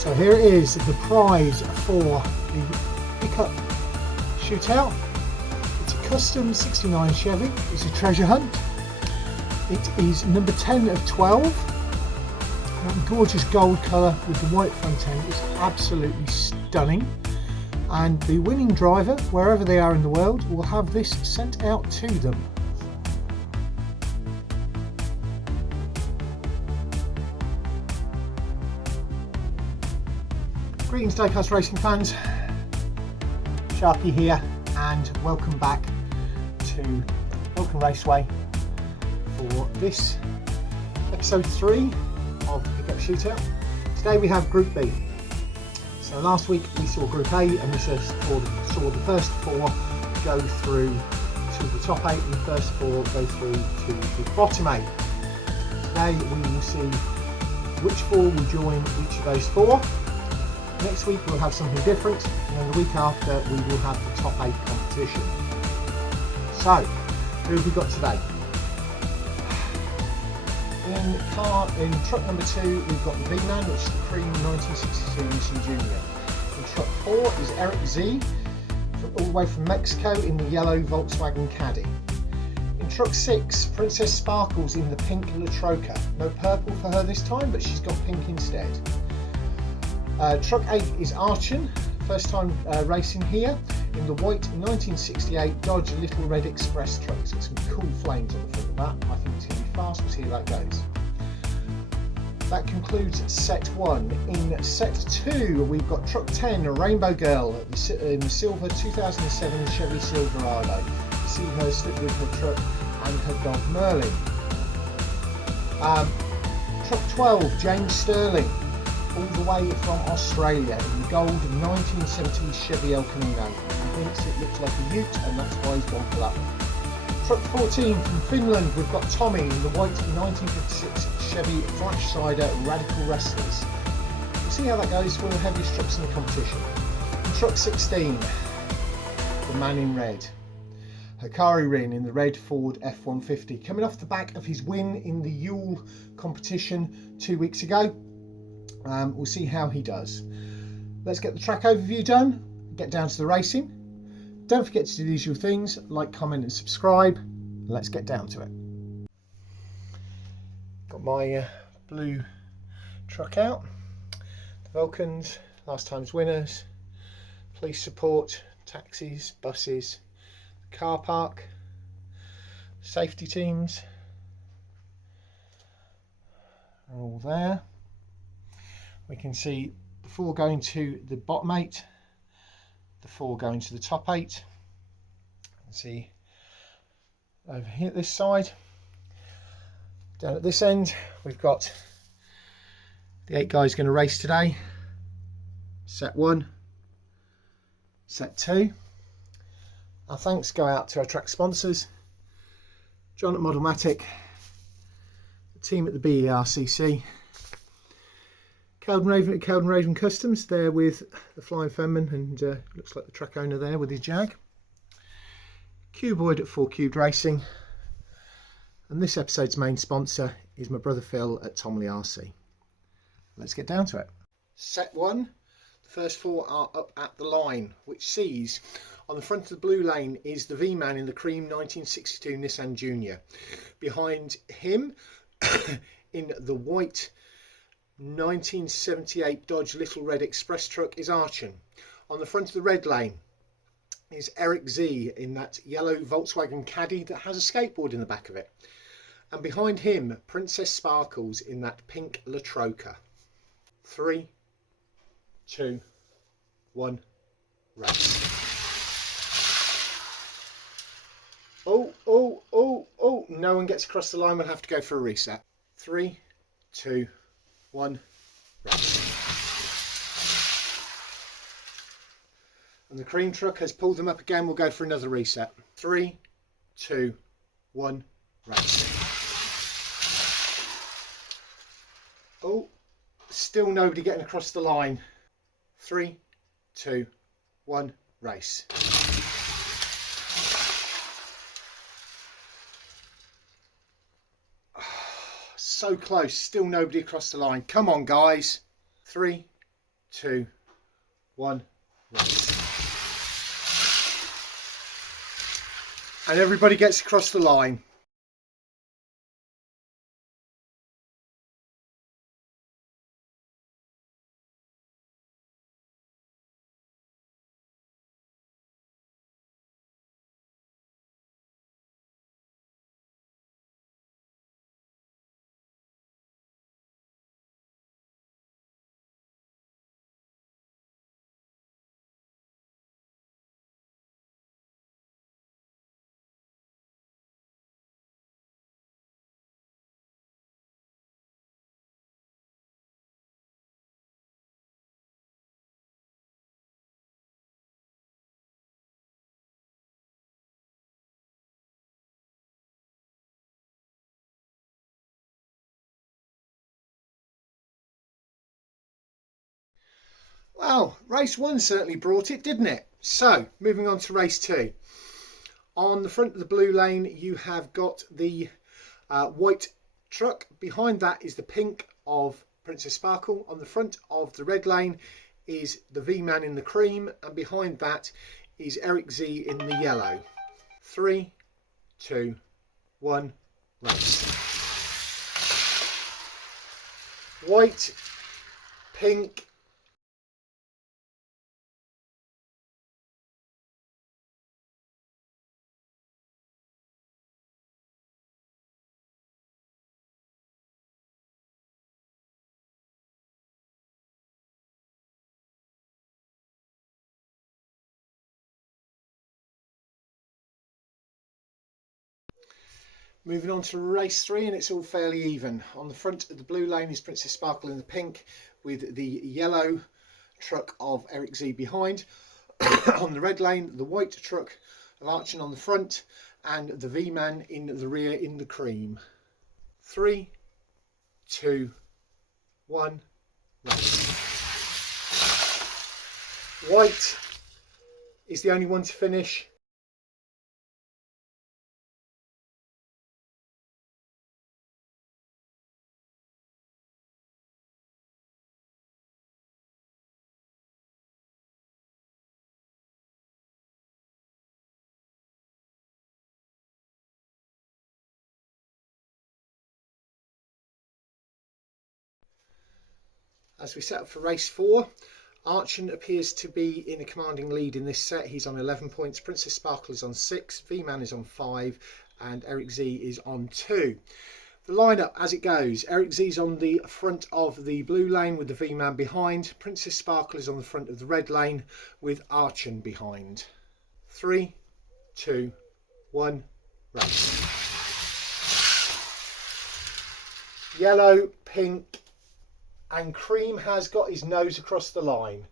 So here it is, the prize for the pickup shootout. It's a custom 69 Chevy. It's a treasure hunt. It is number 10 of 12. Gorgeous gold colour with the white front end. It's absolutely stunning. And the winning driver, wherever they are in the world, will have this sent out to them. Greetings Diecast Racing fans, Sharky here, and welcome back to Vulcan Raceway for this episode 3 of the Pickup Shootout. Today we have Group B. So last week we saw Group A and we saw the first 4 go through to the top 8 and the first 4 go through to the bottom 8. Today we will see which 4 will join each of those 4. Next week we'll have something different, and then the week after we will have the top 8 competition. So, who have we got today? In truck number 2 we've got the V-Man, which is the cream 1962 Nissan Junior. In truck 4 is Erick Z, all the way from Mexico in the yellow Volkswagen Caddy. In truck 6, Princess Sparkles in the pink Latroca. No purple for her this time, but she's got pink instead. Truck 8 is ArTchN, first time racing here, in the white 1968 Dodge Little Red Express truck. It's got some cool flames on the front of that. I think it's going to be fast. We'll see how that goes. That concludes set 1. In set 2 we've got truck 10, RayneboGirl, in the silver 2007 Chevy Silverado. You see her stood with her truck and her dog Merlin. Truck 12, James Stirling, all the way from Australia in the gold 1970s Chevy El Camino. He thinks it looks like a ute and that's why he's gone for that one. Truck 14 from Finland, we've got Tomi in the white 1956 Chevy Flashsider Radical Wrestlers. We'll see how that goes. One of the heaviest trucks in the competition. And truck 16, the man in red, Hakari Rin in the red Ford F-150, coming off the back of his win in the Yule competition 2 weeks ago. We'll see how he does. Let's get the track overview done, get down to the racing. Don't forget to do the usual things, like, comment and subscribe. Let's get down to it. Got my blue truck out, the Vulcans, last time's winners, police support, taxis, buses, car park, safety teams are all there. We can see the 4 going to the bottom 8, the 4 going to the top 8. You can see over here this side. Down at this end we've got the 8 guys going to race today. Set 1, set 2. Our thanks go out to our track sponsors, John at Modelmatic, the team at the BERCC, Kelvin Raven Customs, there with the Flying Fenman and looks like the track owner there with his Jag. Cuboid at 4 Cubed Racing, and this episode's main sponsor is my brother Phil at Tomley RC. Let's get down to it. Set 1, the first 4 are up at the line, which sees on the front of the blue lane is the V-Man in the cream 1962 Nissan Junior. Behind him in the white 1978 Dodge Little Red Express truck is ArTchN. On the front of the red lane is Erick Z in that yellow Volkswagen Caddy that has a skateboard in the back of it. And behind him, Princess Sparkles in that pink Latroca. 3, 2, 1, race. Oh, no one gets across the line, we'll have to go for a reset. 3, 2, 1, race. And the cream truck has pulled them up again. We'll go for another reset. 3, 2, 1, race. Oh, still nobody getting across the line. 3, 2, 1, race. So close, still nobody across the line. Come on, guys. 3, 2, 1, race. And everybody gets across the line. Well, race 1 certainly brought it, didn't it? So, moving on to race 2. On the front of the blue lane, you have got the white truck. Behind that is the pink of Princess Sparkle. On the front of the red lane is the V-Man in the cream. And behind that is Erick Z in the yellow. 3, 2, 1, race. White, pink, moving on to race 3, and it's all fairly even. On the front of the blue lane is Princess Sparkle in the pink with the yellow truck of Erick Z behind. On the red lane, the white truck of ArTchN on the front and the V-Man in the rear in the cream. 3, 2, 1, race. White is the only one to finish. As we set up for race 4, ArTchN appears to be in a commanding lead in this set. He's on 11 points, Princess Sparkle is on 6, V-Man is on 5 and Erick Z is on 2. The lineup as it goes: Erick Z is on the front of the blue lane with the V-Man behind. Princess Sparkle is on the front of the red lane with ArTchN behind. 3, 2, 1, race. Yellow, pink and cream has got his nose across the line.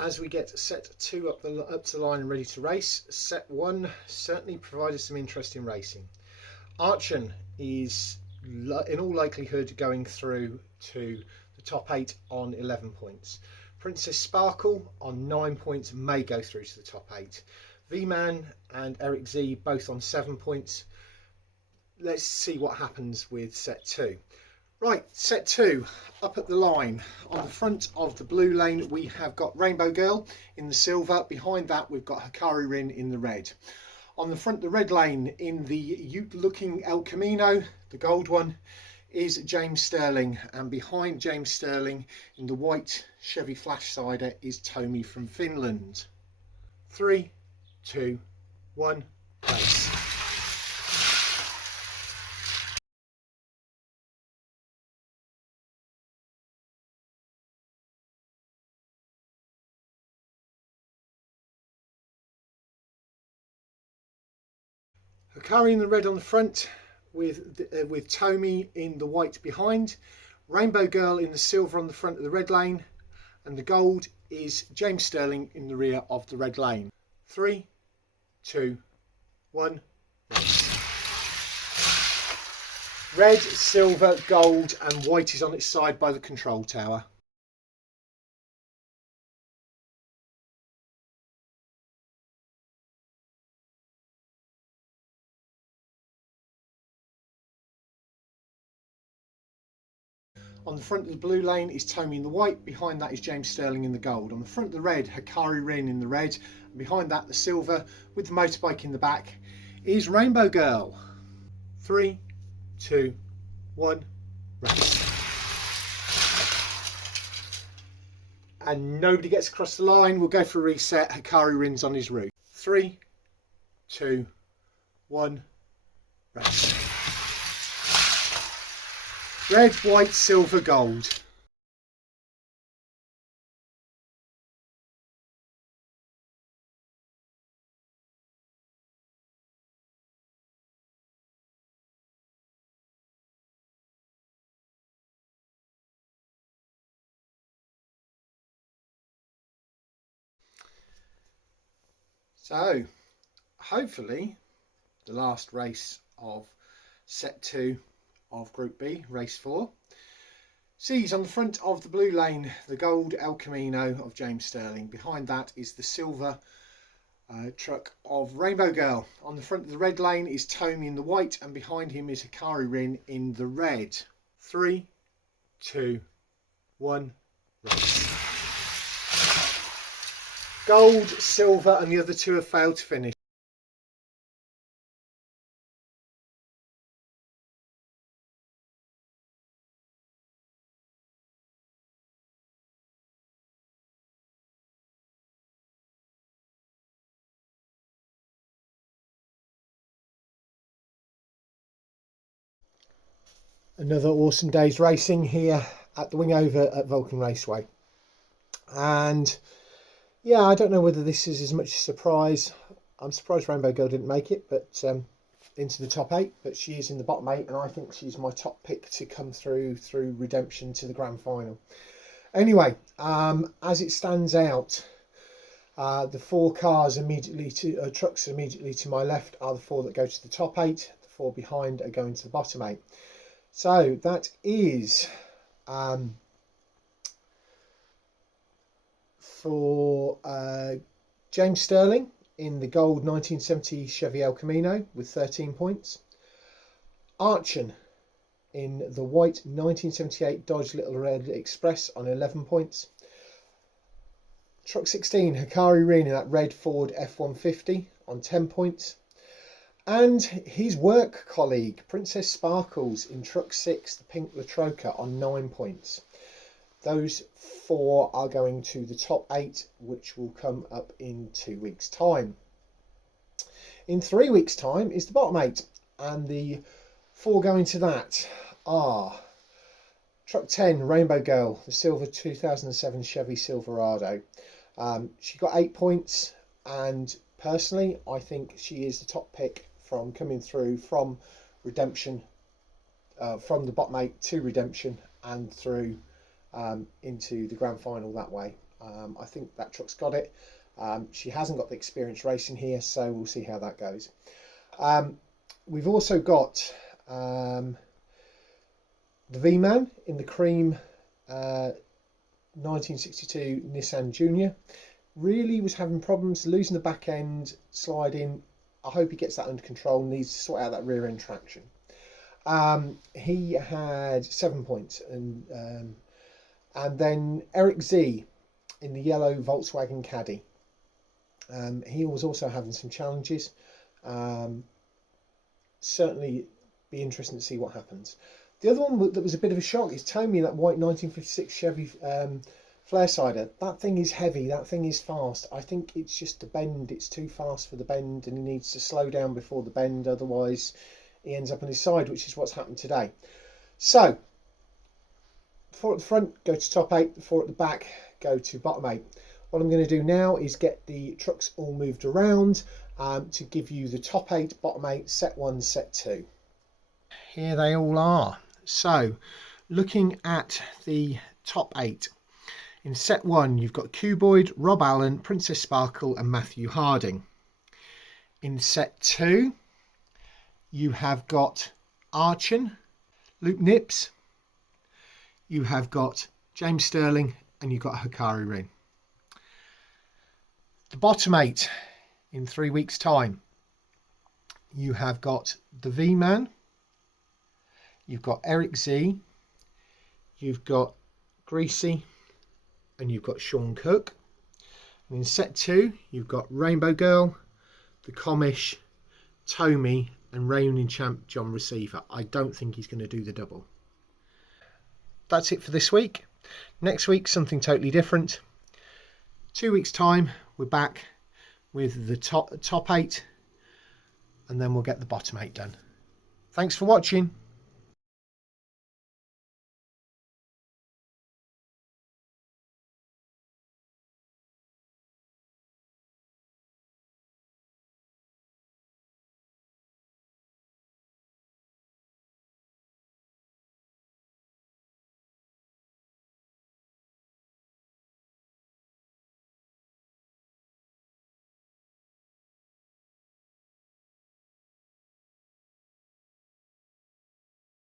As we get set 2 up to the line and ready to race, set 1 certainly provided some interesting racing. ArTchN is in all likelihood going through to the top 8 on 11 points. Princess Sparkle on 9 points may go through to the top 8. V-Man and Erick Z both on 7 points. Let's see what happens with set 2. Right, set 2, up at the line. On the front of the blue lane we have got RayneboGirl in the silver. Behind that we've got Hakari Rin in the red. On the front, the red lane, in the Ute looking El Camino, the gold one, is James Stirling. And behind James Stirling in the white Chevy Flashsider is Tomi from Finland. 3, 2, 1, race. Hakari in the red on the front with Tomi in the white behind. RayneboGirl in the silver on the front of the red lane. And the gold is James Stirling in the rear of the red lane. 3, 2, 1, race. Red, silver, gold and white is on its side by the control tower. On the front of the blue lane is Tomi in the white, behind that is James Stirling in the gold. On the front of the red, Hakari Rin in the red, and behind that the silver with the motorbike in the back is RayneboGirl. 3, 2, 1, race. And nobody gets across the line. We'll go for a reset. Hakari Rin's on his route. 3, 2, 1, race. Red, white, silver, gold. So, hopefully, the last race of set 2 of Group B, race 4, sees on the front of the blue lane the gold El Camino of James Stirling. Behind that is the silver truck of RayneboGirl. On the front of the red lane is Tomi in the white, and behind him is Hakari Rin in the red. 3, 2, 1, race. Gold, silver and the other two have failed to finish. Another awesome day's racing here at the Wingover at Vulcan Raceway. And yeah, I don't know whether this is as much a surprise. I'm surprised RayneboGirl didn't make it, but into the top 8. But she is in the bottom 8, and I think she's my top pick to come through redemption to the grand final. Anyway, as it stands out, the 4 cars immediately to trucks immediately to my left are the 4 that go to the top 8. The 4 behind are going to the bottom 8. So that is for James Stirling in the gold 1970 Chevy El Camino with 13 points. ArTchN in the white 1978 Dodge Little Red Express on 11 points. Truck 16 Hakari Rin in that red Ford F-150 on 10 points. And his work colleague Princess Sparkles in Truck 6, the pink Latroca, on 9 points. Those 4 are going to the top 8, which will come up in 2 weeks' time. In 3 weeks' time is the bottom 8, and the 4 going to that are Truck 10 RayneboGirl, the silver 2007 Chevy Silverado. She got 8 points, and personally I think she is the top pick from coming through from redemption, from the bottom 8 to redemption and through into the grand final that way. I think that truck's got it. She hasn't got the experience racing here, so we'll see how that goes. We've also got the V-Man in the cream 1962 Nissan Junior. Really was having problems losing the back end, sliding. I hope he gets that under control. Needs to sort out that rear end traction. He had 7 points, and then Erick Z in the yellow Volkswagen Caddy. He was also having some challenges. Certainly be interesting to see what happens. The other one that was a bit of a shock is Tomi in that white 1956 Chevy Flaresider. That thing is heavy, that thing is fast. I think it's just the bend, it's too fast for the bend, and he needs to slow down before the bend, otherwise he ends up on his side, which is what's happened today. So, 4 at the front go to top 8, the 4 at the back go to bottom 8. What I'm going to do now is get the trucks all moved around to give you the top 8, bottom 8, set 1, set 2. Here they all are. So, looking at the top 8. In set 1, you've got Cuboid, Rob Allen, Princess Sparkle and Matthew Harding. In set 2, you have got ArTchN, Luke Nips, you have got James Stirling, and you've got Hakari Rin. The bottom 8 in 3 weeks' time, you have got the V-Man, you've got Erick Z, you've got Greasy, and you've got Sean Cook. And in set 2, you've got RayneboGirl, the Comish, Tomi, and reigning champ John Receiver. I don't think he's going to do the double. That's it for this week. Next week, something totally different. 2 weeks' time, we're back with the top 8, and then we'll get the bottom 8 done. Thanks for watching.